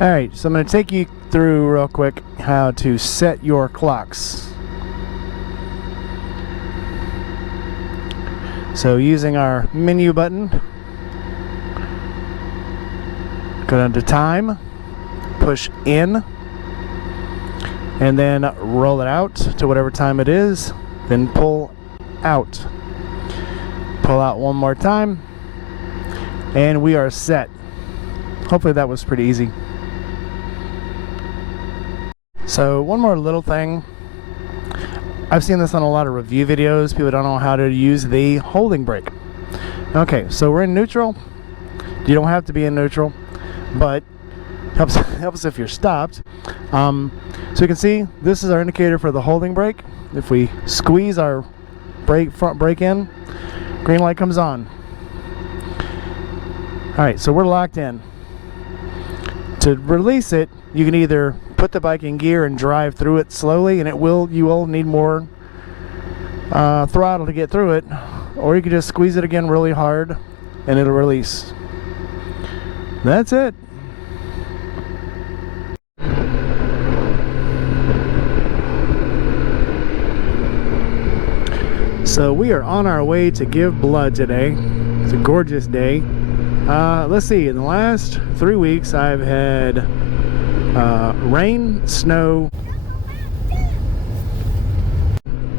Alright, so I'm going to take you through real quick how to set your clocks. So using our menu button, go down to time, push in, and then roll it out to whatever time it is, then pull out. Pull out one more time, and we are set. Hopefully that was pretty easy. So one more little thing. I've seen this on a lot of review videos. People don't know how to use the holding brake. Okay, so we're in neutral. You don't have to be in neutral, but helps if you're stopped. So you can see this is our indicator for the holding brake. If we squeeze our front brake in, green light comes on. Alright, so we're locked in. To release it, you can either put the bike in gear and drive through it slowly, and you will need more throttle to get through it, or you can just squeeze it again really hard and it'll release. That's it. So we are on our way to give blood today. It's a gorgeous day. Let's see, in the last 3 weeks I've had rain, snow,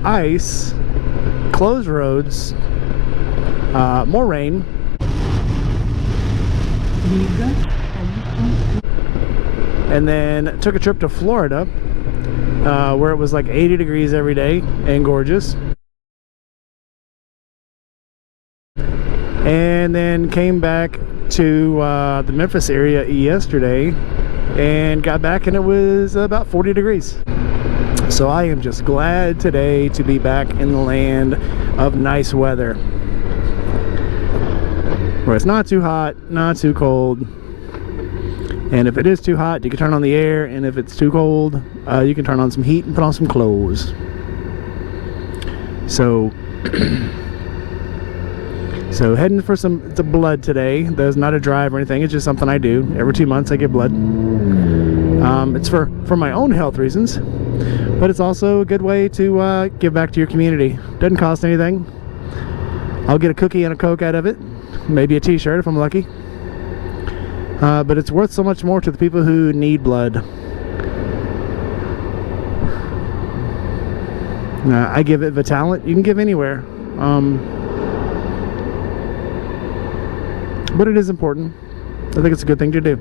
ice, closed roads, more rain, and then took a trip to Florida where it was like 80 degrees every day and gorgeous. And then came back to the Memphis area yesterday and got back and it was about 40 degrees. So I am just glad today to be back in the land of nice weather, where it's not too hot, not too cold, and if it is too hot you can turn on the air, and if it's too cold you can turn on some heat and put on some clothes. So So heading for some blood today. That's not a drive or anything, it's just something I do. Every 2 months I get blood. It's for my own health reasons, but it's also a good way to give back to your community. Doesn't cost anything. I'll get a cookie and a Coke out of it, maybe a t-shirt if I'm lucky. But it's worth so much more to the people who need blood. I give it Vitalant. You can give anywhere. But it is important. I think it's a good thing to do.